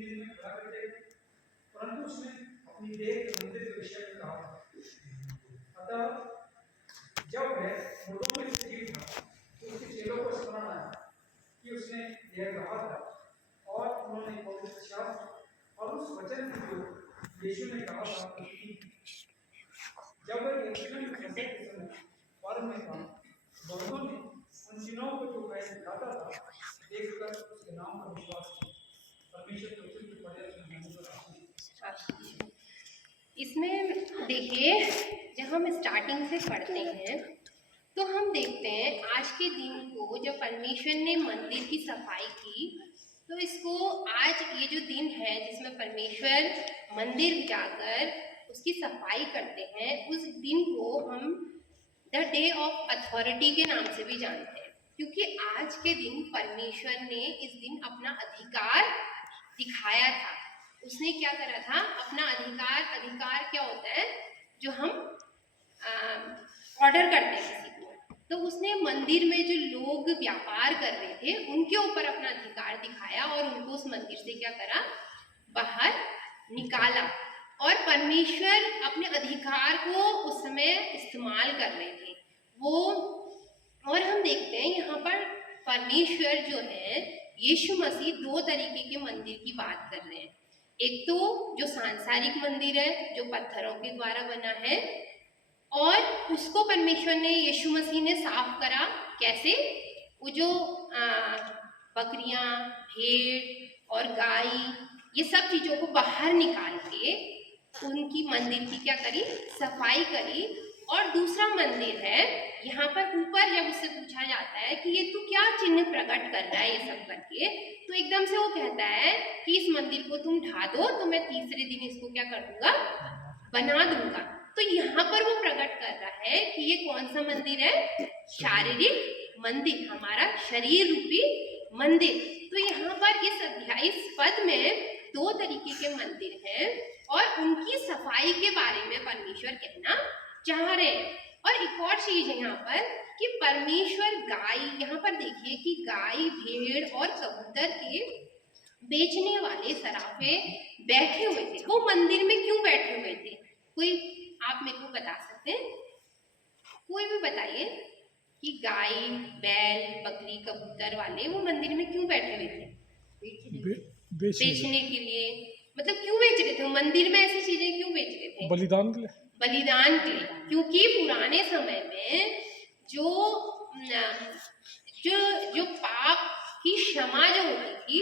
दिन में खड़ा कर देगा, परंतु उसने अपनी देह के मंदिर के विषय में कहा। अतः जब वह मुर्दों में से जी उठा तो उसके चेलों को स्मरण आया कि उसने यह कहा था, और उन्होंने पवित्र शास्त्र और उस वचन की जो यीशु ने कहा था उसकी। जब वह यरूशलेम में फसह के समय पर्व में था, बहुतों ने उन चिन्हों को जो वह दिखाता था देखकर उसके नाम पर विश्वास किया। परमेश्वर के वचन की पढ़े। इसमें देखिए, जब हम स्टार्टिंग से पढ़ते हैं तो हम देखते हैं आज के दिन को जब परमेश्वर ने मंदिर की सफाई की, तो इसको आज ये जो दिन है जिसमें परमेश्वर मंदिर जाकर उसकी सफाई करते हैं, उस दिन को हम द डे ऑफ अथॉरिटी के नाम से भी जानते हैं, क्योंकि आज के दिन परमेश्वर ने इस दिन अपना अधिकार दिखाया था। उसने क्या करा था? अपना अधिकार क्या होता है? जो हम ऑर्डर करते हैं किसी को, तो उसने मंदिर में जो लोग व्यापार कर रहे थे उनके ऊपर अपना अधिकार दिखाया और उनको उस मंदिर से क्या करा? बाहर निकाला। और परमेश्वर अपने अधिकार को उस समय इस्तेमाल कर रहे थे वो। और हम देखते हैं यहाँ पर परमेश्वर जो है, यीशु मसीह दो तरीके के मंदिर की बात कर रहे हैं। एक तो जो सांसारिक मंदिर है जो पत्थरों के द्वारा बना है, और उसको परमेश्वर ने, यीशु मसीह ने साफ करा। कैसे? वो जो बकरियां, भेड़ और गाय, ये सब चीजों को बाहर निकाल के उनकी मंदिर की क्या करी? सफाई करी। और दूसरा मंदिर है, यहाँ पर ऊपर जब उससे पूछा जाता है कि ये तू क्या चिन्ह प्रकट कर रहा है ये सब करके, तो एकदम से वो कहता है कि इस मंदिर को तुम ढा दो तो मैं तीसरे दिन इसको क्या कर दूंगा? बना दूंगा। तो यहाँ पर वो प्रकट कर रहा है कि ये कौन सा मंदिर है? शारीरिक मंदिर, हमारा शरीर रूपी मंदिर। तो यहाँ पर इस पद में दो तरीके के मंदिर हैं और उनकी सफाई के बारे में परमेश्वर कहना चाह रहे हैं। और एक और चीज है यहाँ पर कि परमेश्वर गाय, यहाँ पर देखिए कि गाय, भेड़ और कबूतर के बेचने वाले सराफे बैठे हुए थे। वो मंदिर में क्यों बैठे हुए थे? कोई आप मेरे को बता सकते हैं? कोई भी बताइए कि गाय, बैल, बकरी, कबूतर वाले वो मंदिर में क्यों बैठे हुए थे? बेचने के लिए। मतलब क्यों बेच रहे थे? मंदिर में ऐसी चीजें क्यों बेच रहे थे? बलिदान के लिए। बलिदान के लिए। क्योंकि पुराने समय में जो जो जो पाप की क्षमा जो होती थी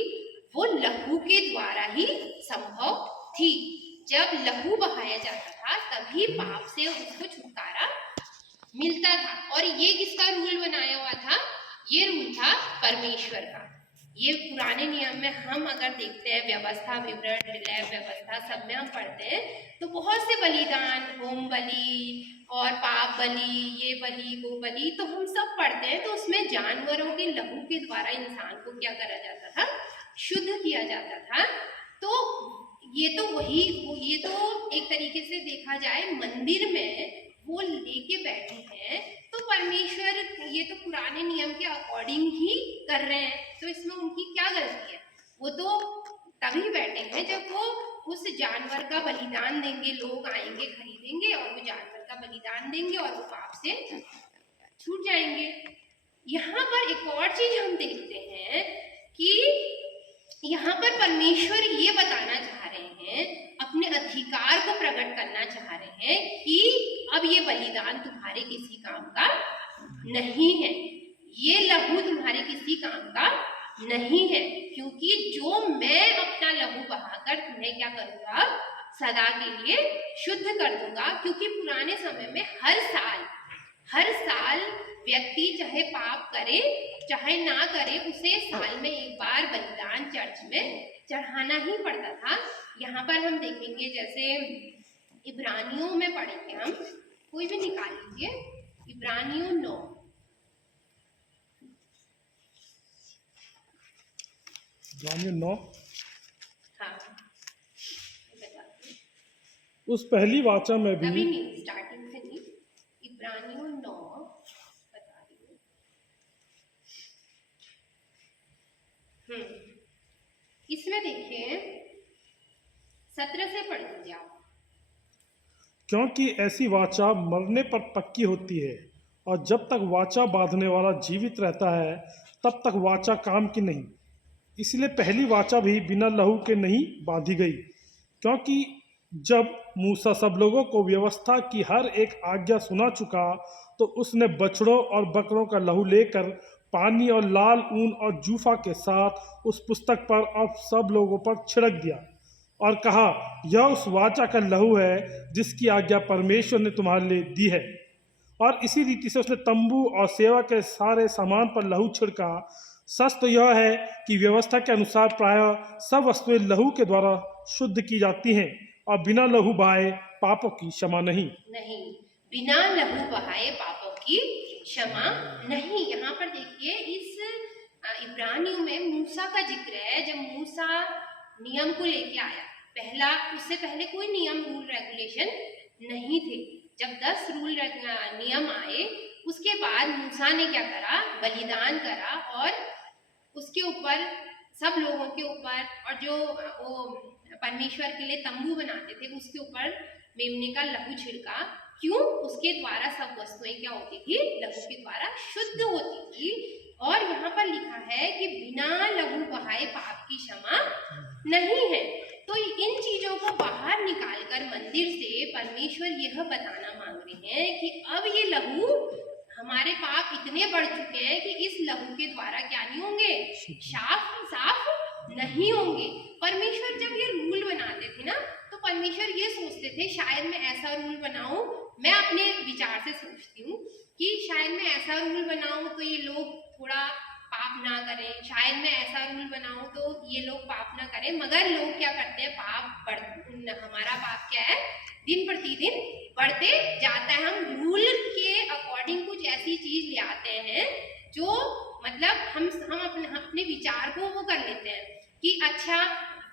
वो लहू के द्वारा ही संभव थी। जब लहू बहाया जाता था तभी पाप से उसको छुटकारा मिलता था। और ये किसका रूल बनाया हुआ था? ये रूल था परमेश्वर का। ये पुराने नियम में हम अगर देखते हैं, व्यवस्था विवरण, व्यवस्था सब में हम पढ़ते हैं तो बहुत से बलिदान, होम बलि और पाप बलि, ये बलि वो बलि, तो हम सब पढ़ते हैं। तो उसमें जानवरों के लहू के द्वारा इंसान को क्या करा जाता था? शुद्ध किया जाता था। तो ये तो एक तरीके से देखा जाए मंदिर में वो लेके बैठे हैं, तो परमेश्वर ये तो पुराने नियम के अकॉर्डिंग ही कर रहे हैं, तो इसमें उनकी क्या गलती है? वो तो तभी बैठे हैं जब वो उस जानवर का बलिदान देंगे, लोग आएंगे खरीदेंगे और वो जानवर का बलिदान देंगे और वो पाप से छूट जाएंगे। यहाँ पर एक और चीज हम देखते हैं कि यहाँ पर परमेश्वर ये बताना चाह रहे हैं, अपने अधिकार को प्रकट करना चाह रहे हैं कि अब ये बलिदान तुम्हारे किसी काम का नहीं है, ये लहू तुम्हारे किसी काम का नहीं है, क्योंकि जो मैं अपना लहू बहाकर तुम्हें क्या करूंगा? सदा के लिए शुद्ध कर दूंगा। क्योंकि पुराने समय में हर साल व्यक्ति चाहे पाप करे चाहे ना करे, उसे साल में एक बार बलिदान चर्च में चढ़ाना ही पड़ता था। यहाँ पर हम देखेंगे, जैसे इब्रानियों में पढ़ेंगे हम, कोई भी निकाल लीजिए, इब्रानियों 9। हाँ, उस पहली वाचा में भी नहीं, स्टार्टिंग से नहीं, इब्रानियों 9 बता रही हूँ। इसमें देखिए 17 से पढ़ लीजिए आप। क्योंकि ऐसी वाचा मरने पर पक्की होती है, और जब तक वाचा बांधने वाला जीवित रहता है तब तक वाचा काम की नहीं। इसलिए पहली वाचा भी बिना लहू के नहीं बांधी गई, क्योंकि जब मूसा सब लोगों को व्यवस्था की हर एक आज्ञा सुना चुका तो उसने बछड़ों और बकरों का लहू लेकर पानी और लाल ऊन और जूफा के साथ उस पुस्तक पर और सब लोगों पर छिड़क दिया और कहा, यह उस वाचा का लहू है जिसकी आज्ञा परमेश्वर ने तुम्हारे लिए दी है। और इसी रीति से उसने तंबू और सेवा के सारे सामान पर लहू छिड़का। सच तो यह है कि व्यवस्था के अनुसार प्रायः सब वस्तुएं लहू के द्वारा शुद्ध की जाती हैं, और बिना लहू बहाए पापों की क्षमा नहीं। नहीं, बिना लहू बहाए पापों की क्षमा नहीं। यहाँ पर देखिए इस इब्रानियों में मूसा का जिक्र है। जब मूसा नियम को लेके आया, उससे पहले कोई नियम रूल रेगुलेशन नहीं थे। जब 10 नियम आए उसके बाद मूसा ने क्या करा, बलिदान करा और उसके ऊपर सब लोगों के ऊपर, और जो वो परमेश्वर के लिए तंबू बनाते थे उसके ऊपर मेमने का लहू छिड़का। क्यों? उसके द्वारा सब वस्तुएं क्या होती थी, लहू के द्वारा शुद्ध होती थी। और यहाँ पर लिखा है कि बिना लहू बहाए पाप की क्षमा नहीं है। तो इन चीजों को बाहर निकालकर मंदिर से परमेश्वर यह बताना मांग रहे हैं कि अब ये लहू, हमारे पाप इतने बढ़ चुके हैं कि इस लहू के द्वारा क्या नहीं होंगे, साफ नहीं होंगे। परमेश्वर जब ये रूल बनाते थे ना, तो परमेश्वर ये सोचते थे शायद मैं ऐसा रूल बनाऊं, मैं अपने विचार से सोचती हूँ कि शायद मैं ऐसा रूल बनाऊं तो ये लोग थोड़ा पाप ना करें, शायद मैं ऐसा रूल बनाऊं तो ये लोग पाप ना करें। मगर लोग क्या करते हैं, हमारा पाप क्या है, दिन प्रतिदिन बढ़ते जाता है। हम रूल के अकॉर्डिंग कुछ ऐसी चीज ले आते हैं जो मतलब हम अपने विचार को वो कर लेते हैं कि अच्छा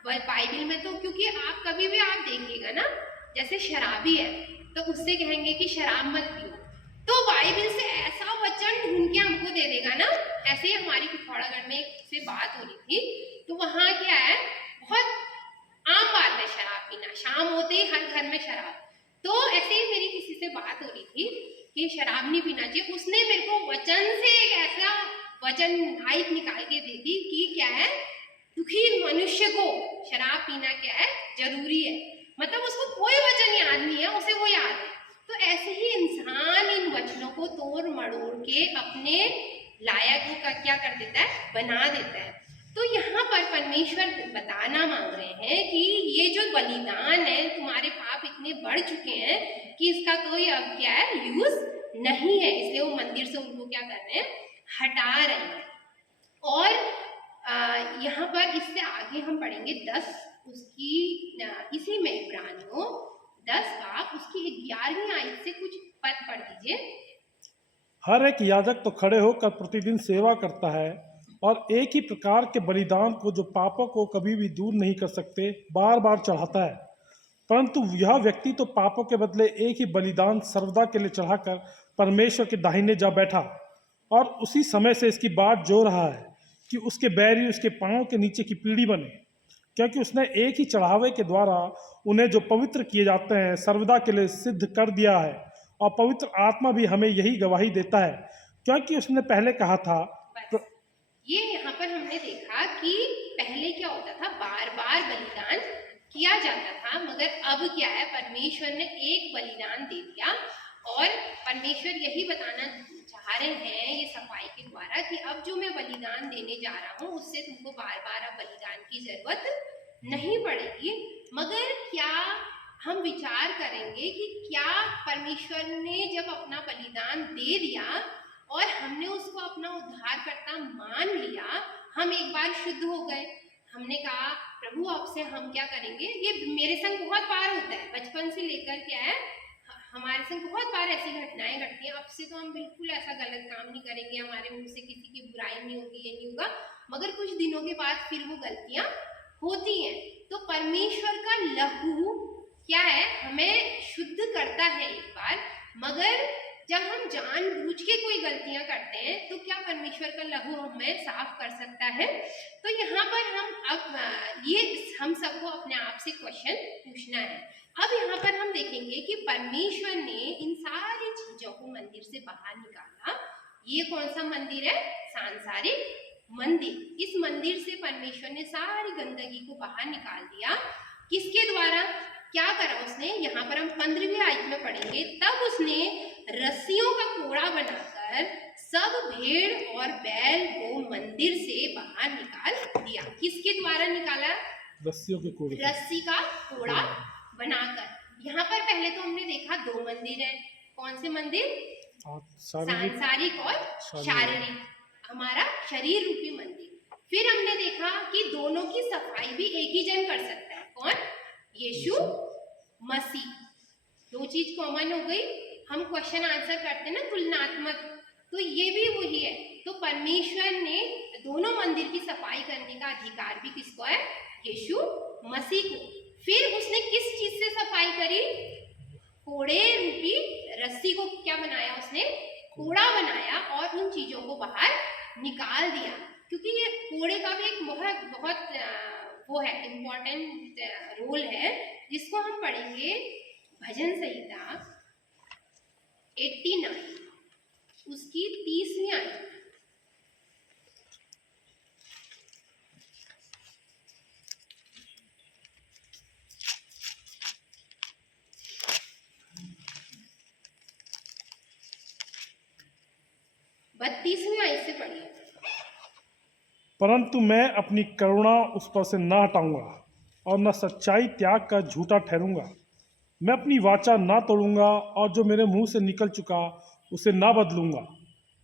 बाइबल में तो, क्योंकि आप कभी भी आप देखिएगा ना, जैसे शराबी है तो उससे कहेंगे कि शराब मत पियो, तो बाइबल से ऐसा वचन ढूंढ के हमको दे देगा ना। ऐसे ही हमारी पिथौरागढ़ में से बात हो रही थी, तो वहाँ क्या है, बहुत आम बात है शराब पीना, शाम होते ही हर घर में शराब। तो ऐसे ही मेरी किसी से बात हो रही थी कि शराब नहीं पीना चाहिए। उसने मेरे को वचन से एक ऐसा वचन आयत निकाल के दे दी कि क्या है, दुखी मनुष्य को शराब पीना क्या है, जरूरी है। मतलब उसको कोई वचन याद नहीं है, उसे वो याद है। तो ऐसे ही इंसान इन वचनों को तोड़ मड़ोड़ के अपने लायक का क्या कर देता है, बना देता है। तो यहाँ पर परमेश्वर बताना मांग रहे हैं कि ये जो बलिदान है, तुम्हारे पाप इतने बढ़ चुके हैं कि इसका कोई अब क्या है, यूज नहीं है। इसलिए वो मंदिर से उनको क्या कर रहे हैं, हटा रहे हैं। और यहाँ पर इससे आगे हम पढ़ेंगे 10 इसी में इब्रानियों 10 बाप उसकी 11वीं आयत से कुछ पद पढ़ दीजिए। हर एक याजक तो खड़े होकर प्रतिदिन सेवा करता है और एक ही प्रकार के बलिदान को जो पापों को कभी भी दूर नहीं कर सकते बार बार चढ़ाता है। परंतु यह व्यक्ति तो पापों के बदले एक ही बलिदान सर्वदा के लिए चढ़ाकर परमेश्वर के दाहिने जा बैठा, और उसी समय से इसकी बात जो रहा है कि उसके बैरी उसके पांव के नीचे की पीढ़ी बने, क्योंकि उसने एक ही चढ़ावे के द्वारा उन्हें जो पवित्र किए जाते हैं सर्वदा के लिए सिद्ध कर दिया है। और पवित्र आत्मा भी हमें यही गवाही देता है, क्योंकि उसने पहले कहा था। ये यहाँ पर हमने देखा कि पहले क्या होता था, बार बार बलिदान किया जाता था, मगर अब क्या है, परमेश्वर ने एक बलिदान दे दिया। और परमेश्वर यही बताना चाह रहे हैं ये सफाई के द्वारा कि अब जो मैं बलिदान देने जा रहा हूँ उससे तुमको बार बार अब बलिदान की जरूरत नहीं पड़ेगी। मगर क्या हम विचार करेंगे कि क्या परमेश्वर ने जब अपना बलिदान दे दिया और हमने उसको अपना उद्धारकर्ता मान लिया, हम एक बार शुद्ध हो गए, हमने कहा प्रभु अब से हम क्या करेंगे। ये मेरे संग बहुत बार होता है, बचपन से लेकर क्या है हमारे संग बहुत बार ऐसी घटनाएं घटती हैं। अब से तो हम बिल्कुल ऐसा गलत काम नहीं करेंगे, हमारे मुंह से किसी की बुराई नहीं होगी, ये नहीं होगा। मगर कुछ दिनों के बाद फिर वो गलतियां होती हैं। तो परमेश्वर का लहू क्या है, हमें शुद्ध करता है एक बार, मगर जब हम जानबूझ के कोई गलतियां करते हैं तो क्या परमेश्वर का लहू हमें साफ कर सकता है? तो यहाँ पर हम अब ये हम सबको अपने आप से क्वेश्चन पूछना है। अब यहाँ पर हम देखेंगे कि परमेश्वर ने इन सारी चीजों को मंदिर से बाहर निकाला। ये कौन सा मंदिर है? सांसारिक मंदिर। इस मंदिर से परमेश्वर ने सारी गंदगी को बाहर निकाल दिया। किसके द्वारा? क्या करा उसने? यहाँ पर हम 15वीं आयत में पढ़ेंगे। तब उसने रस्सियों का कोड़ा बनाकर सब भेड़ और बैल को मंदिर से बाहर निकाल दिया। किसके द्वारा निकाला? रस्सियों के कोड़े। रस्सी का कोड़ा बनाकर। यहाँ पर पहले तो हमने देखा 2 मंदिर हैं। कौन से मंदिर? सांसारिक और शारीरिक, हमारा शरीर रूपी मंदिर। फिर हमने देखा कि दोनों की सफाई भी एक ही जन कर सकता है। कौन? यीशु मसीह। 2 चीज कॉमन हो गई। हम क्वेश्चन आंसर करते हैं ना तुलनात्मक, तो ये भी वही है। तो परमेश्वर ने दोनों मंदिर की सफाई करने का अधिकार भी किसको है? यीशु मसीह को। फिर उसने किस चीज से सफाई करी? कोड़े रूपी रस्सी को क्या बनाया उसने? कोड़ा बनाया और उन चीजों को बाहर निकाल दिया। क्योंकि ये कोड़े का भी एक बहुत वो है, इम्पोर्टेंट रोल है, जिसको हम पढ़ेंगे भजन संहिता 89 उसकी 30वीं आयत। आयत से पढ़िए। परंतु मैं अपनी करुणा उस पर से न हटाऊंगा और न सच्चाई त्याग कर झूठा ठहरूंगा। मैं अपनी वाचा ना तोड़ूंगा और जो मेरे मुंह से निकल चुका उसे ना बदलूंगा।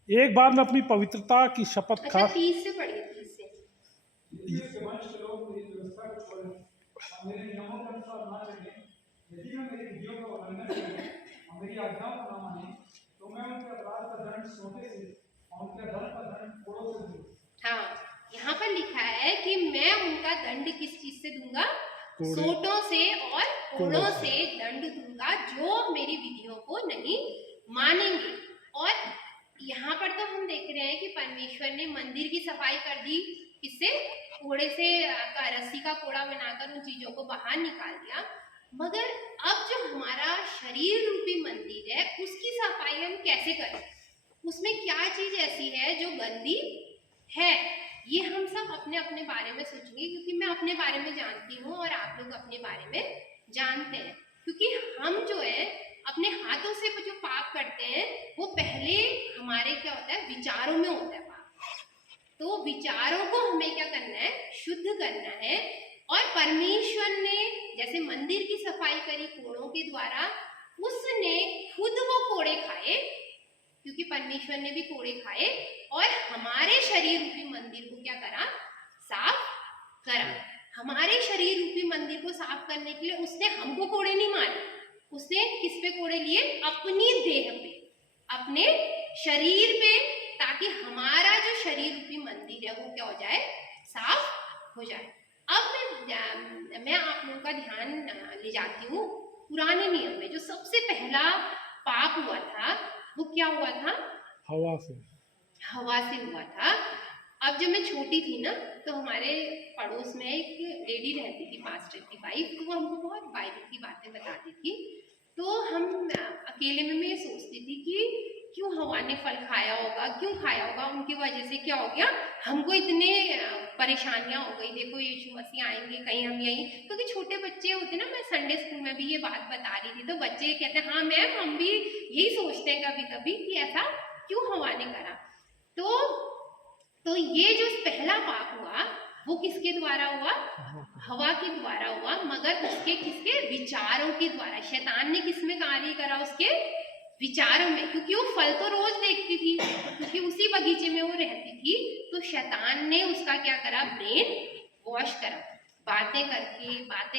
एक बार मैं अपनी पवित्रता की शपथ अच्छा, खा 30 से पढ़िए। 30 से। यदि उसके वंश के लोग मेरी व्यवस्था को छोड़ें और मेरे नियमों के अनुसार ना चलें, यदि वे मेरी विधियों का उल्लंघन करें और मेरी आज्ञाओं को न मानें, तो मैं उनके अपराध का दंड सोंटे से और उनके धर्म का दंड कोड़ों से दूंगा। हाँ, यहाँ पर लिखा है कि मैं उनका दंड किस चीज से दूंगा? सोटों से और कोड़ों से दंड दूंगा, जो मेरी विधियों को नहीं मानेंगे। और यहाँ पर तो हम देख रहे हैं कि परमेश्वर ने मंदिर की सफाई कर दी। किससे? कोड़े से, रस्सी का कोड़ा बनाकर उन चीजों को बाहर निकाल दिया। मगर अब जो हमारा शरीर रूपी मंदिर है, उसकी सफाई हम कैसे करें? उसमें क्या चीज ऐसी है जो गंदी है? ये हम सब अपने अपने बारे में सोचेंगे, क्योंकि मैं अपने बारे में जानती हूँ और आप लोग अपने बारे में जानते हैं। क्योंकि हम जो है अपने हाथों से जो पाप करते हैं, वो पहले हमारे क्या होता है? विचारों में होता है पाप। तो विचारों को हमें क्या करना है? शुद्ध करना है। और परमेश्वर ने जैसे मंदिर की सफाई करी कोड़ों के द्वारा, उसने खुद वो कोड़े खाए, क्योंकि परमेश्वर ने भी कोड़े खाए, और हमारे शरीर रूपी मंदिर को क्या करा? साफ करा। हमारे शरीर रूपी मंदिर को साफ करने के लिए उसने हमको कोड़े नहीं मारे। उसने किस पे कोड़े लिए? अपनी देह पे, अपने शरीर पे, ताकि हमारा जो शरीर रूपी मंदिर है वो क्या हो जाए? साफ हो जाए। अब मैं आप लोगों का ध्यान ले जाती हूँ पुराने नियम में। जो सबसे पहला पाप हुआ था वो क्या हुआ था? हवा से हुआ था। अब जब मैं छोटी थी ना, तो हमारे पड़ोस में एक लेडी रहती थी, पास्टर की वाइफ। तो वो हमको बहुत बाइबल की बातें बताती थी। तो हम अकेले में मैं सोचती थी कि क्यों हवा ने फल खाया होगा, क्यों खाया होगा, उनकी वजह से क्या हो गया? हमको इतने परेशानियां हो गई। देखो यीशु मसीह आएंगे, कहीं हम यहीं, क्योंकि छोटे बच्चे होते ना, मैं संडे स्कूल में भी ये बात बता रही थी, तो बच्चे कहते हैं हाँ मैम, हम भी यही सोचते हैं कभी कभी कि ऐसा क्यों हवा ने करा। तो ये जो पहला पाप हुआ वो किसके द्वारा हुआ? हवा के द्वारा हुआ। मगर उसके किसके? विचारों के द्वारा। शैतान ने किसमें कार्य करा? उसके विचारों में। क्योंकि वो फल तो रोज देखती थी, क्योंकि उसी बगीचे में वो रहती थी। तो शैतान ने उसका क्या करा? ब्रेन वॉश करा। बातें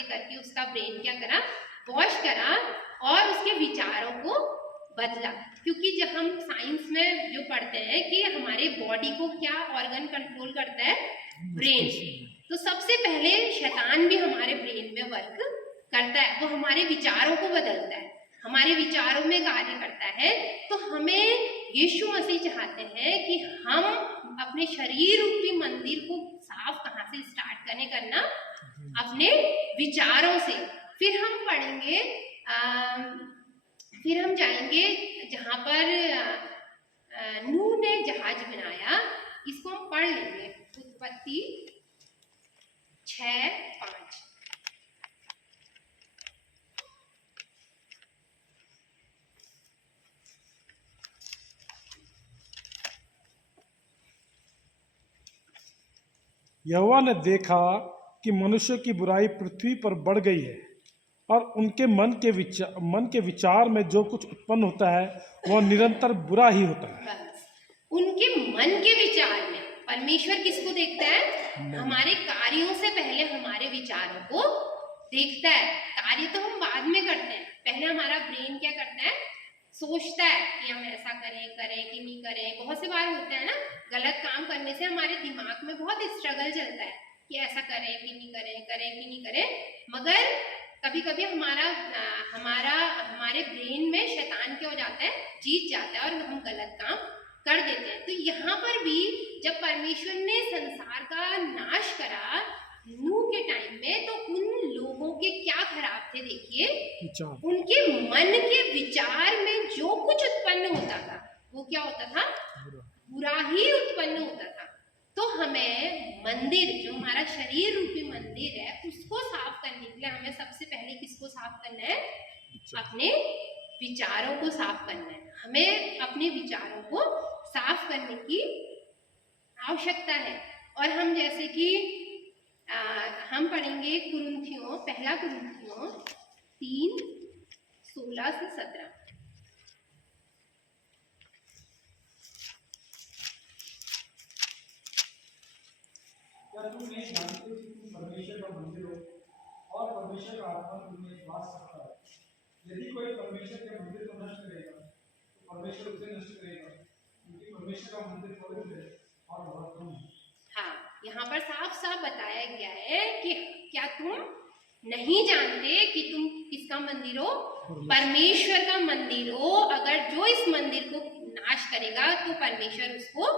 करके उसका ब्रेन क्या करा? वॉश करा और उसके विचारों को बदला। क्योंकि जब हम साइंस में जो पढ़ते हैं कि हमारे बॉडी को क्या ऑर्गन कंट्रोल करता है? ब्रेन। तो सबसे पहले शैतान भी हमारे ब्रेन में वर्क करता है, वो हमारे विचारों को बदलता है। हमारे विचारों में कार्य करता है। तो हमें यीशु मसीह चाहते हैं कि हम अपने शरीर रूपी मंदिर को साफ कहाँ से स्टार्ट करना अपने विचारों से। फिर हम पढ़ेंगे, फिर हम जाएंगे जहाँ पर नूह ने जहाज बनाया, इसको हम पढ़ लेंगे, उत्पत्ति 6:5। यहोवा ने देखा कि मनुष्य की बुराई पृथ्वी पर बढ़ गई है और उनके मन के विचार में जो कुछ उत्पन्न होता है वह निरंतर बुरा ही होता है। बस उनके मन के विचार में परमेश्वर किसको देखता है? हमारे कार्यों से पहले हमारे विचारों को देखता है। कार्य तो हम बाद में करते हैं, पहले हमारा ब्रेन क्या करता है? सोचता है कि हम ऐसा करें कि नहीं करें। बहुत से बार होता है ना, गलत काम करने से हमारे दिमाग में बहुत स्ट्रगल चलता है कि ऐसा करें कि नहीं करें। मगर कभी कभी हमारे ब्रेन में शैतान क्या हो जाता है? जीत जाता है और हम गलत काम कर देते हैं। तो यहाँ पर भी जब परमेश्वर ने संसार का नाश करा नूह के टाइम में, तो उन लोगों के क्या खराब थे? देखिए, उनके मन के विचार में जो कुछ उत्पन्न होता था वो क्या होता था? बुरा ही उत्पन्न होता था। तो हमें मंदिर, जो हमारा शरीर रूपी मंदिर है, उसको साफ करने के लिए हमें सबसे पहले किसको साफ करना है? अपने विचारों को साफ करना है। हमें अपने विचारों को साफ करने की आवश्यकता है। और हम जैसे कि हम पढ़ेंगे पहला कुरिन्थियों 3:16-17। क्या तुम नहीं जानते कि तुम परमेश्वर का मंदिर हो और परमेश्वर का आत्मा तुम में वास करता है? यदि कोई परमेश्वर के मंदिर को नष्ट करेगा तो परमेश्वर उसे नष्ट करेगा, क्योंकि परमेश्वर का मंदिर पवित्र है और वह तुम हो। हाँ, यहाँ पर साफ साफ बताया गया है कि क्या तुम नहीं जानते कि तुम किसका मंदिर हो? परमेश्वर का मंदिर हो। अगर जो इस मंदिर को नाश करेगा तो परमेश्वर उसको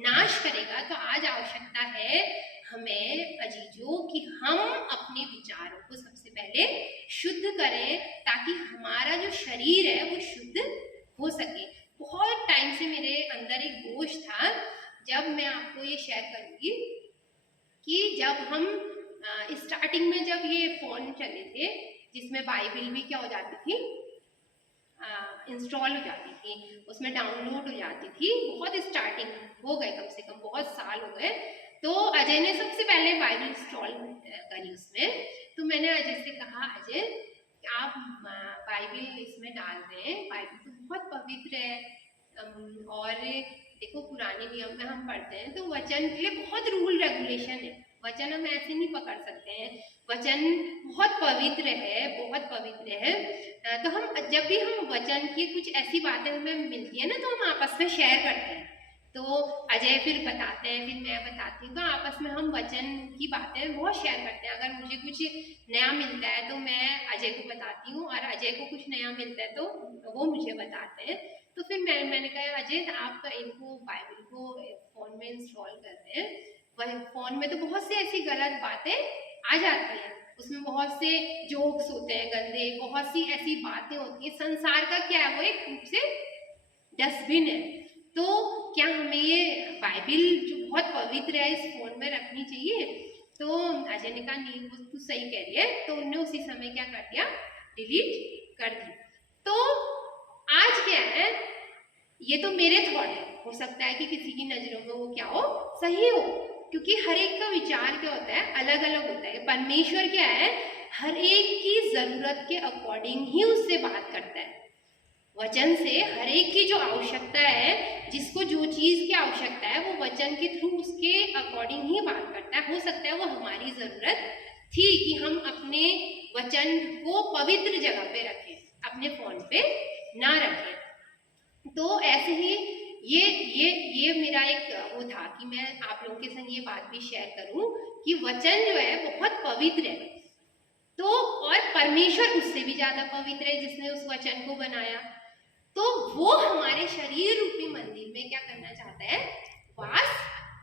नाश करेगा। तो आज आवश्यकता है हमें अजीजों कि हम अपने विचारों को सबसे पहले शुद्ध करें, ताकि हमारा जो शरीर है वो शुद्ध हो सके। बहुत टाइम से मेरे अंदर एक दोष था, जब मैं आपको ये शेयर करूंगी कि जब हम स्टार्टिंग में जब ये फोन चले थे, जिसमें बाइबल भी क्या हो जाती थी? इंस्टॉल हो जाती थी, उसमें डाउनलोड हो जाती थी। बहुत स्टार्टिंग हो गए, कम से कम बहुत साल हो गए। तो अजय ने सबसे पहले बाइबल इंस्टॉल करी उसमें। तो मैंने अजय से कहा, अजय आप बाइबल इसमें डाल रहे हैं, बाइबल तो बहुत पवित्र है और देखो पुराने नियम में हम पढ़ते हैं तो वचन के लिए बहुत रूल रेगुलेशन है। वचन हम ऐसे नहीं पकड़ सकते हैं, वचन बहुत पवित्र है। तो हम जब भी हम वचन की कुछ ऐसी बातें हमें मिलती है ना, तो हम आपस में शेयर करते हैं। तो अजय फिर बताते हैं, फिर मैं बताती हूँ, तो आपस में हम वचन की बातें बहुत शेयर करते हैं। अगर मुझे कुछ नया मिलता है तो मैं अजय को बताती हूँ, और अजय को कुछ नया मिलता है तो वो मुझे बताते हैं। तो फिर मैंने कहा, अजय आप इनको बाइबल को फ़ोन में इंस्टॉल कर रहे हैं, वह फ़ोन में तो बहुत से ऐसी गलत बातें आ जाती हैं, उसमें बहुत से जोक्स होते हैं गंदे, बहुत सी ऐसी बातें होती हैं। संसार का क्या है, वो एक रूप से डस्टबिन है। तो क्या हमें ये बाइबल जो बहुत पवित्र है इस फ़ोन में रखनी चाहिए? तो अजय ने कहा नहीं, वो तू सही कह रही है। तो उन्होंने उसी समय क्या कर दिया, डिलीट कर दी। तो आज क्या है, ये तो मेरे थॉट है, हो सकता है कि किसी की नज़रों में वो क्या हो, सही हो, क्योंकि हर एक का विचार क्या होता है, अलग अलग होता है। परमेश्वर क्या है, हर एक की ज़रूरत के अकॉर्डिंग ही उससे बात करता है। वचन से हर एक की जो आवश्यकता है, जिसको जो चीज़ की आवश्यकता है, वो वचन के थ्रू उसके अकॉर्डिंग ही बात करता है। हो सकता है वो हमारी ज़रूरत थी कि हम अपने वचन को पवित्र जगह पे रखें, अपने फ़ोन पे ना रखें। तो ऐसे ही ये मेरा एक वो था कि मैं आप लोगों के संग ये बात भी शेयर करूं कि वचन जो है बहुत पवित्र है। तो और परमेश्वर उससे भी ज्यादा पवित्र है जिसने उस वचन को बनाया। तो वो हमारे शरीर रूपी मंदिर में क्या करना चाहता है, वास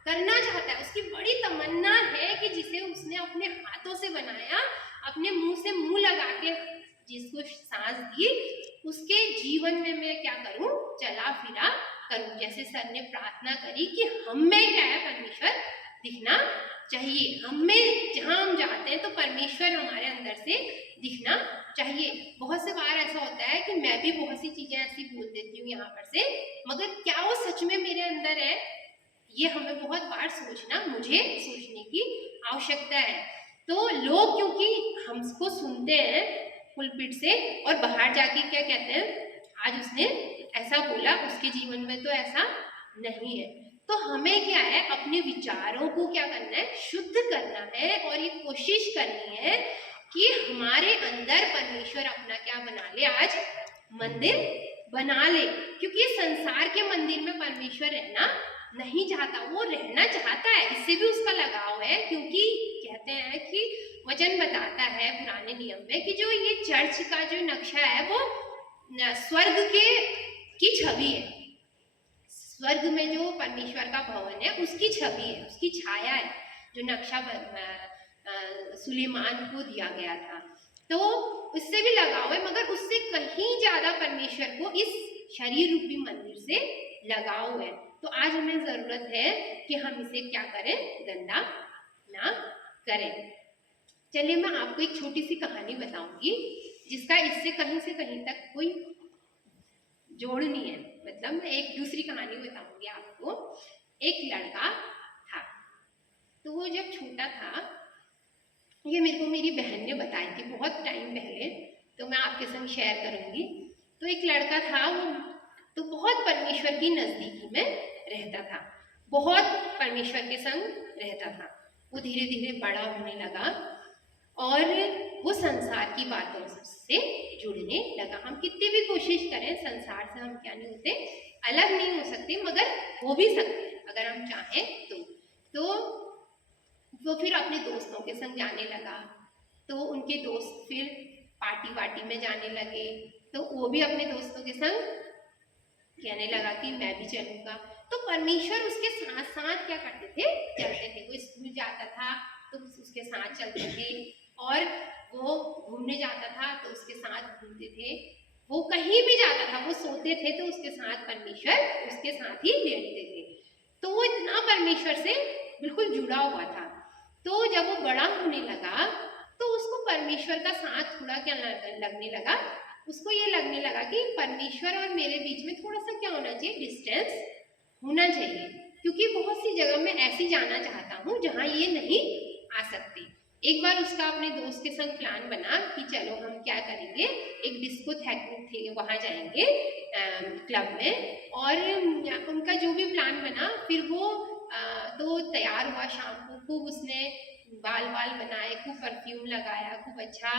करना चाहता है। उसकी बड़ी तमन्ना है कि जिसे उसने अपने हाथों से बनाया, अपने मुंह से मुंह लगा के जिसको सांस दी, उसके जीवन में मैं क्या करूं, चला फिरा करूं। जैसे सर ने प्रार्थना करी कि हम में क्या है, परमेश्वर दिखना चाहिए। हम में जहां हम जाते हैं तो परमेश्वर हमारे अंदर से दिखना चाहिए। बहुत से बार ऐसा होता है कि मैं भी बहुत सी चीजें ऐसी बोल देती हूँ यहाँ पर से, मगर क्या वो सच में मेरे अंदर है, ये हमें बहुत बार सोचना, मुझे सोचने की आवश्यकता है। तो लोग क्योंकि हमको सुनते हैं पुलपिट से और बाहर जाके क्या कहते हैं, आज उसने ऐसा बोला, उसके जीवन में तो ऐसा नहीं है। तो हमें क्या है, अपने विचारों को क्या करना है, शुद्ध करना है और ये कोशिश करनी है कि हमारे अंदर परमेश्वर अपना क्या बना ले, आज मंदिर बना ले। क्योंकि संसार के मंदिर में परमेश्वर रहना नहीं चाहता, वो रहना चाहता है, इससे भी उसका लगाव है। क्योंकि कहते हैं कि वचन बताता है पुराने नियम में कि जो ये चर्च का जो नक्शा है वो स्वर्ग की छवि है। स्वर्ग में जो परमेश्वर का भवन है उसकी छवि है, उसकी छाया है, जो नक्शा सुलेमान को दिया गया था। तो उससे भी लगाव है, मगर उससे कहीं ज्यादा परमेश्वर को इस शरीर रूपी मंदिर से लगाव है। तो आज हमें जरूरत है कि हम इसे क्या करें, गंदा ना करें। चलिए मैं आपको एक छोटी सी कहानी बताऊंगी जिसका इससे कहीं से कहीं तक कोई जोड़ नहीं है। मतलब मैं एक दूसरी कहानी बताऊंगी आपको। एक लड़का था, तो वो जब छोटा था, ये मेरे को मेरी बहन ने बताई थी बहुत टाइम पहले, तो मैं आपके संग शेयर करूंगी। तो एक लड़का था, वो तो बहुत परमेश्वर की नजदीकी में रहता था, बहुत परमेश्वर के संग रहता था। वो धीरे धीरे बड़ा होने लगा और वो संसार की बातों से जुड़ने लगा। हम कितनी भी कोशिश करें, संसार से हम क्या नहीं होते, अलग नहीं हो सकते, मगर हो भी सकते हैं अगर हम चाहें तो वो फिर अपने दोस्तों के संग जाने लगा। तो उनके दोस्त फिर पार्टी वार्टी में जाने लगे, तो वो भी अपने दोस्तों के संग कहने लगा कि मैं भी चलूंगा। तो परमेश्वर उसके साथ साथ क्या करते थे, चलते थे। वो स्कूल जाता था तो उसके साथ चलते थे, और वो घूमने जाता था तो उसके साथ घूमते थे। वो कहीं भी जाता था, वो सोते थे तो उसके साथ परमेश्वर उसके साथ ही लेटते थे। तो वो इतना परमेश्वर से बिल्कुल जुड़ा हुआ था। तो जब वो बड़ा होने लगा तो उसको परमेश्वर का साथ थोड़ा क्या लगने लगा, उसको ये लगने लगा कि परमेश्वर और मेरे बीच में थोड़ा सा क्या होना चाहिए, डिस्टेंस होना चाहिए। क्योंकि बहुत सी जगह मैं ऐसी जाना चाहता हूँ जहाँ ये नहीं आ सकती। एक बार उसका अपने दोस्त के संग प्लान बना कि चलो हम क्या करेंगे, एक डिस्कोथेक थे वहाँ जाएंगे क्लब में। और उनका जो भी प्लान बना, फिर वो तो तैयार हुआ। शाम को खूब उसने बाल बनाए, खूब परफ्यूम लगाया, खूब अच्छा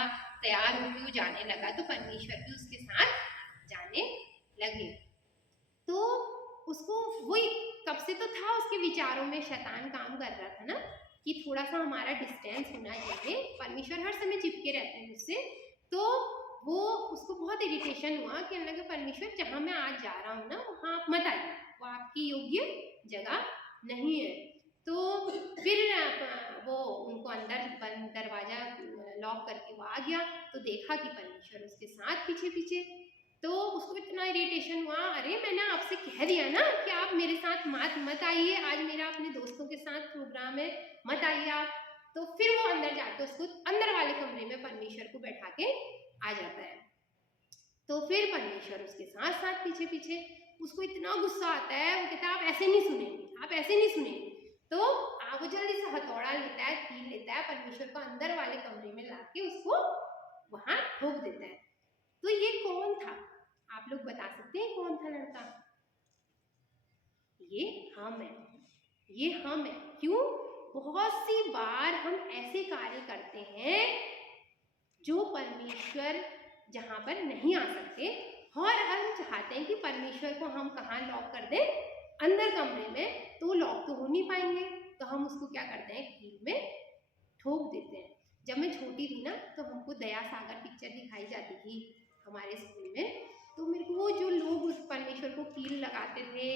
तैयार होकर वो जाने लगा। तो परमेश्वर भी उसके साथ जाने लगे। तो उसको वही कब से तो था उसके विचारों में, शैतान काम कर रहा था ना कि थोड़ा सा हमारा डिस्टेंस होना चाहिए, परमेश्वर हर समय चिपके रहते हैं मुझसे। तो वो उसको बहुत इरिटेशन हुआ कि लगा परमेश्वर जहाँ मैं आज जा रहा हूँ ना वहाँ आप मत आइए, वो आपकी योग्य जगह नहीं है। तो फिर वो उनको अंदर बंद दरवाजा लॉक करके वो आ गया, तो देखा कि परमेश्वर उसके साथ पीछे पीछे। तो उसको इतना इरिटेशन हुआ, अरे मैंने आपसे कह दिया ना कि आप मेरे साथ मत आइए, आज मेरा अपने दोस्तों के साथ प्रोग्राम है, मत आइए आप। तो फिर वो अंदर जाके उसको अंदर वाले कमरे में परमेश्वर को बैठा के आ जाता है। तो फिर परमेश्वर उसके साथ साथ पीछे पीछे। उसको इतना गुस्सा आता है, वो कहता है आप ऐसे नहीं सुनेंगे, आप ऐसे नहीं सुनेंगे। तो वो जल्दी से हथौड़ा लेता है, कील लेता है, परमेश्वर को अंदर वाले कमरे में लाके उसको वहां ठोक देता है। तो ये कौन था, आप लोग बता सकते हैं कौन था लड़का? ये हम है, ये हम है। क्यों? बहुत सी बार हम ऐसे कार्य करते हैं जो परमेश्वर जहां पर नहीं आ सकते, और हम चाहते हैं कि परमेश्वर को हम कहाँ लॉक कर दें, अंदर कमरे में। तो लॉक तो हो नहीं पाएंगे, तो हम उसको क्या करते हैं, कील में ठोक देते हैं। जब मैं छोटी थी ना तो हमको दया सागर पिक्चर दिखाई जाती थी हमारे स्कूल में। तो मेरे को वो जो लोग उस परमेश्वर को कील लगाते थे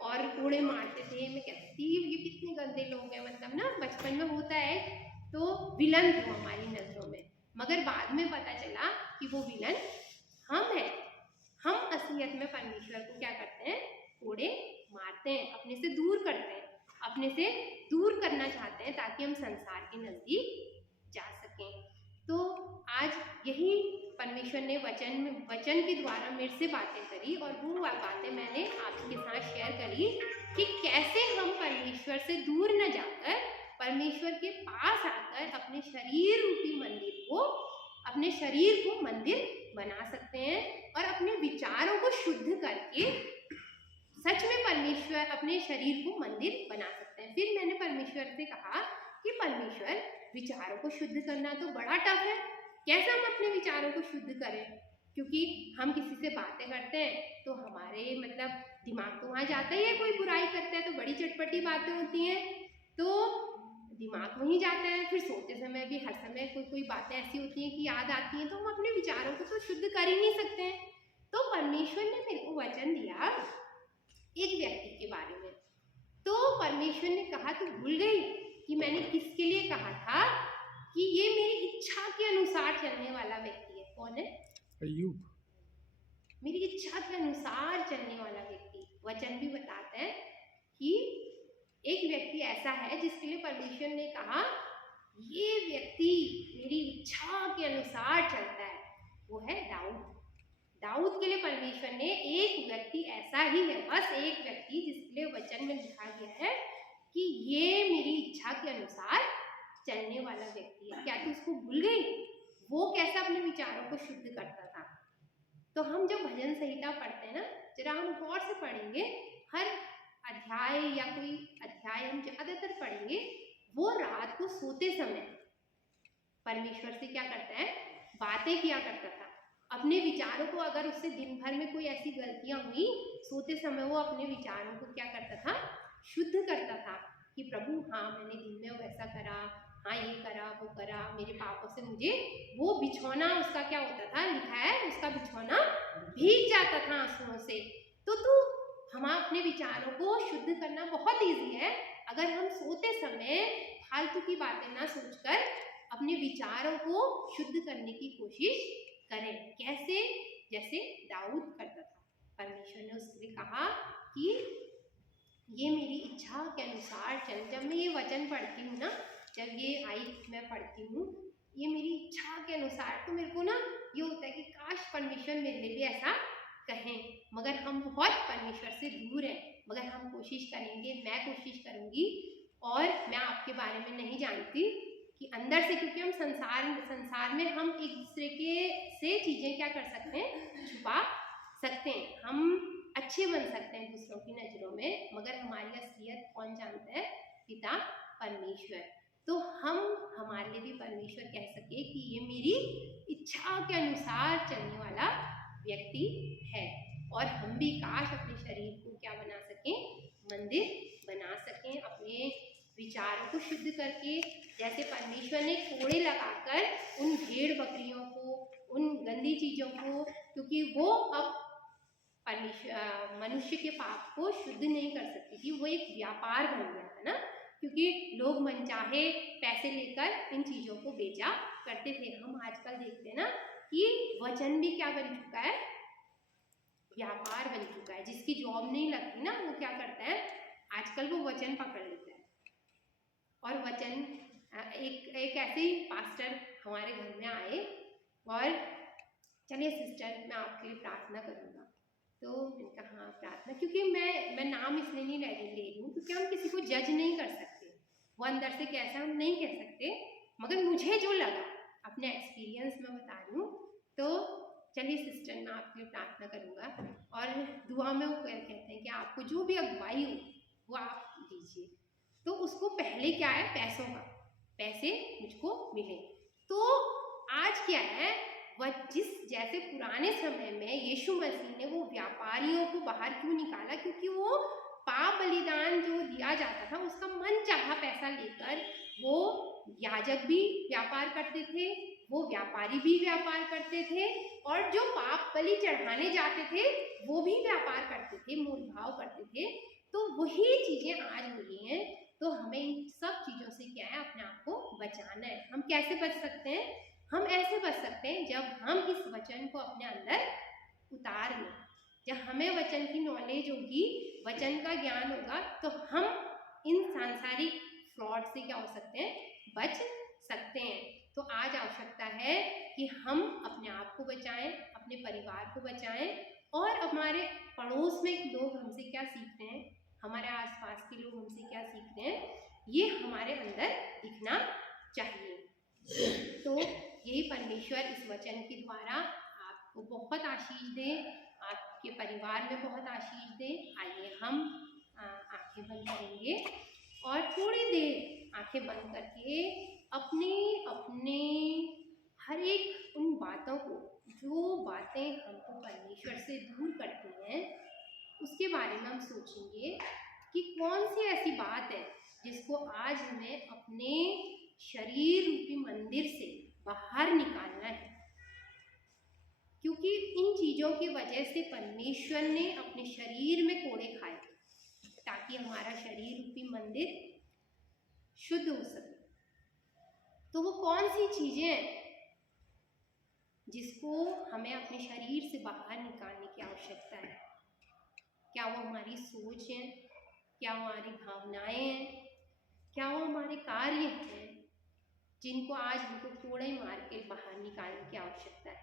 और कोड़े मारते थे, मैं कहती थी ये कितने गंदे लोग हैं, मतलब ना बचपन में होता है तो विलन थे हमारी नज़रों में। मगर बाद में पता चला कि वो विलन हम हैं। हम असलियत में परमेश्वर को क्या करते हैं, कोड़े मारते हैं, अपने से दूर करते हैं, अपने से दूर करना चाहते हैं ताकि हम संसार के नज़दीक जा सकें। तो आज यही परमेश्वर ने वचन के द्वारा मेरे से बातें करी और वो बातें मैंने आपके साथ शेयर करी कि कैसे हम परमेश्वर से दूर न जाकर परमेश्वर के पास आकर अपने शरीर रूपी मंदिर को, अपने शरीर को मंदिर बना सकते हैं और अपने विचारों को शुद्ध करके सच में परमेश्वर अपने शरीर को मंदिर बना सकते हैं। फिर मैंने परमेश्वर से कहा कि परमेश्वर, विचारों को शुद्ध करना तो बड़ा टफ है, कैसे हम अपने विचारों को शुद्ध करें? क्योंकि हम किसी से बातें करते हैं तो हमारे मतलब दिमाग तो वहाँ जाता ही है, कोई बुराई करता है तो बड़ी चटपटी बातें होती हैं तो दिमाग वहीं जाता है। फिर सोते समय भी हर समय कोई बातें ऐसी होती हैं कि याद आती हैं, तो हम अपने विचारों को तो शुद्ध कर ही नहीं सकते हैं। तो परमेश्वर ने मेरे को वचन दिया एक व्यक्ति के बारे में। तो परमेश्वर ने कहा, तू भूल गई कि मैंने किसके लिए कहा था कि ये मेरी इच्छा के अनुसार चलने वाला व्यक्ति है। कौन है? अय्यूब। मेरी इच्छा के अनुसार चलने वाला व्यक्ति। वचन भी बताता है कि एक व्यक्ति ऐसा है जिसके लिए परमेश्वर ने कहा ये व्यक्ति मेरी इच्छा के अनुसार चलता है, वो है दाऊद। दाऊद के लिए परमेश्वर ने एक व्यक्ति ऐसा ही है, बस एक व्यक्ति जिसके लिए वचन में लिखा गया है कि ये मेरी इच्छा के अनुसार चलने वाला व्यक्ति है। क्या तू उसको भूल गई? वो कैसा अपने विचारों को शुद्ध करता था। तो हम जब भजन संहिता पढ़ते हैं ना, जरा हम गौर से पढ़ेंगे, हर अध्याय या कोई अध्याय हम ज़्यादातर पढ़ेंगे, वो रात को सोते समय परमेश्वर से क्या करता है, बातें किया करता था। अपने विचारों को, अगर उससे दिन भर में कोई ऐसी गलतियां हुई, सोते समय वो अपने विचारों को क्या करता था, शुद्ध करता था कि प्रभु हाँ मैंने दिन में वैसा करा, हाँ ये करा वो करा, मेरे पापों से मुझे, वो बिछौना उसका क्या होता था, लिखा है उसका बिछौना भीग जाता था आंसुओं से। तो हम अपने विचारों को शुद्ध करना बहुत ईजी है अगर हम सोते समय फालतू की बातें ना सोचकर अपने विचारों को शुद्ध करने की कोशिश करें। कैसे? जैसे दाऊद करता था। परमेश्वर ने उसके लिए कहा कि ये मेरी इच्छा के अनुसार चल। जब मैं ये वचन पढ़ती हूँ ना, जब ये आई मैं पढ़ती हूँ ये मेरी इच्छा के अनुसार, तो मेरे को ना ये होता है कि काश परमेश्वर मेरे लिए भी ऐसा कहें। मगर हम बहुत परमेश्वर से दूर हैं। मगर हम कोशिश करेंगे, मैं कोशिश करूँगी, और मैं आपके बारे में नहीं जानती कि अंदर से, क्योंकि हम संसार में हम एक दूसरे के से चीज़ें क्या कर सकते हैं, छुपा सकते हैं। हम अच्छे बन सकते हैं दूसरों की नज़रों में, मगर हमारी असलियत कौन जानता है? पिता परमेश्वर। तो हम हमारे लिए भी परमेश्वर कह सके कि ये मेरी इच्छा के अनुसार चलने वाला व्यक्ति है। और हम भी काश अपने शरीर को क्या बना सकें, मंदिर बना सकें, अपने विचारों को शुद्ध करके। जैसे परमेश्वर ने कोड़े लगाकर उन भेड़ बकरियों को, उन गंदी चीज़ों को, क्योंकि वो अब मनुष्य के पाप को शुद्ध नहीं कर सकती थी, वो एक व्यापार बन गया था ना, क्योंकि लोग मनचाहे पैसे लेकर इन चीज़ों को बेचा करते थे। हम आजकल देखते हैं ना कि वचन भी क्या बन चुका है, व्यापार बन चुका है। जिसकी जॉब नहीं लगती ना, वो क्या करता है, आजकल वो वचन पकड़ लेता है। और वचन, एक ऐसे ही पास्टर हमारे घर में आए और चलिए सिस्टर मैं आपके लिए प्रार्थना करूँगा। तो मैंने कहा हाँ प्रार्थना, क्योंकि मैं नाम इसलिए नहीं ले रही हूँ क्योंकि हम किसी को जज नहीं कर सकते, वो अंदर से कैसा हम नहीं कह सकते, मगर मुझे जो लगा अपने एक्सपीरियंस में बता रही हूँ। तो चलिए सिस्टर मैं आपके लिए प्रार्थना करूँगा। और दुआ में वो कहते हैं कि आपको जो भी अगुवाई हो वो आप दीजिए। तो उसको पहले क्या है, पैसों का, पैसे मुझको मिले। तो आज क्या है, वह जैसे पुराने समय में यीशु मसीह ने वो व्यापारियों को बाहर क्यों निकाला, क्योंकि वो पाप बलिदान जो दिया जाता था उसका मन चाहा पैसा लेकर वो याजक भी व्यापार करते थे, वो व्यापारी भी व्यापार करते थे, और जो पाप बलि चढ़ाने जाते थे वो भी व्यापार करते थे, मोल भाव करते थे। तो वही चीजें आज हुई हैं। तो हमें इन सब चीजों से क्या है, अपने आप को बचाना है। हम कैसे बच सकते हैं? हम ऐसे बच सकते हैं जब हम इस वचन को अपने अंदर उतार लें। जब हमें वचन की नॉलेज होगी, वचन का ज्ञान होगा, तो हम इन सांसारिक फ्रॉड से क्या हो सकते हैं, बच सकते हैं। तो आज आवश्यकता है कि हम अपने आप को बचाएं, अपने परिवार को बचाएं, और हमारे पड़ोस में लोग हमसे क्या सीख रहे हैं, हमारे आसपास के लोग हमसे क्या सीख रहे हैं, ये हमारे अंदर दिखना चाहिए। तो यही परमेश्वर इस वचन के द्वारा आपको बहुत आशीष दे, आपके परिवार में बहुत आशीष दे। आइए हम आंखें बंद करेंगे और थोड़ी देर आंखें बंद करके अपने अपने हर एक उन बातों को, जो बातें हमको परमेश्वर से दूर करती हैं, उसके बारे में हम सोचेंगे कि कौन सी ऐसी बात है जिसको आज हमें अपने शरीर रूपी मंदिर से बाहर निकालना है। क्योंकि इन चीज़ों की वजह से परमेश्वर ने अपने शरीर में कोड़े खाए ताकि हमारा शरीर रूपी मंदिर शुद्ध हो सके। तो वो कौन सी चीज़ें हैं जिसको हमें अपने शरीर से बाहर निकालने की आवश्यकता है? क्या वो हमारी सोच है? क्या वो हमारी भावनाएं हैं? क्या वो हमारे कार्य हैं जिनको आज हमको कोड़े मार के बाहर निकालने की आवश्यकता है?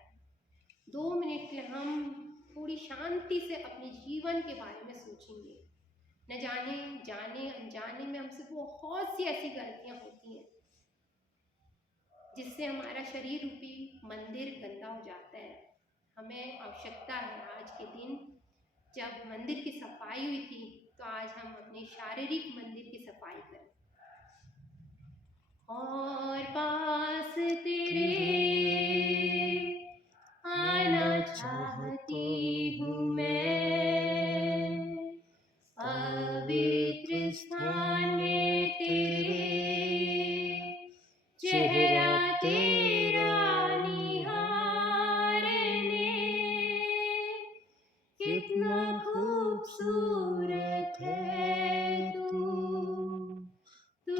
2 मिनट के लिए हम थोड़ी शांति से अपने जीवन के बारे में सोचेंगे। न जाने जाने अनजाने में हमसे बहुत सी ऐसी गलतियां होती हैं जिससे हमारा शरीर रूपी मंदिर गंदा हो जाता है। हमें आवश्यकता है आज के दिन, जब मंदिर की सफाई हुई थी, तो आज हम अपने शारीरिक मंदिर की सफाई करें। और पास तेरे आना चाहती हूँ मैं, पवित्र स्थान में तेरे चेहरा तेरा निहारने, कितना खूबसूरत है तू, तू